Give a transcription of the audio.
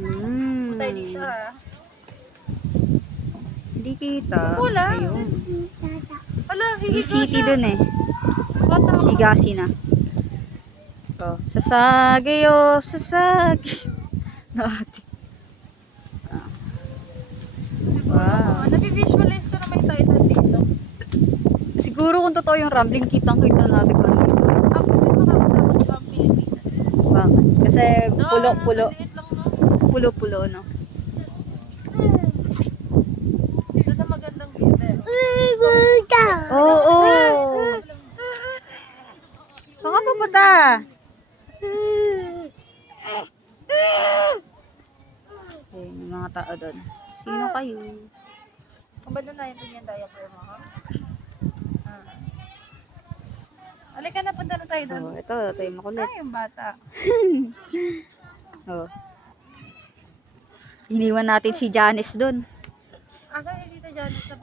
Tayo dito ha. Hindi kita. Wala. Ayun. Ala, May hihiga city siya. dun eh. Bata ako. Sigasi na. Oh, sasagi oh, sasagi. Nati. Wow. Nabi-visualize ko na may Titan dito. Siguro kung totoo yung rambling, kitang-kita natin kung ano dito. Ako din makakatakot sa Pilipinas. Bakit? Kasi pulo-pulo. Maliit lang no. Pulo-pulo, no? Doon na magandang view eh. Oo. Oh. Saan ka pupunta? Okay, may mga tao doon. Sino kayo? Kabalo na yun yung diaper mo ha. Halika na, punta na tayo doon. Oh, ito yung makulit. Ay, yung bata. Oh. Iniwan natin si Janice doon. Asa yung dito dyan sa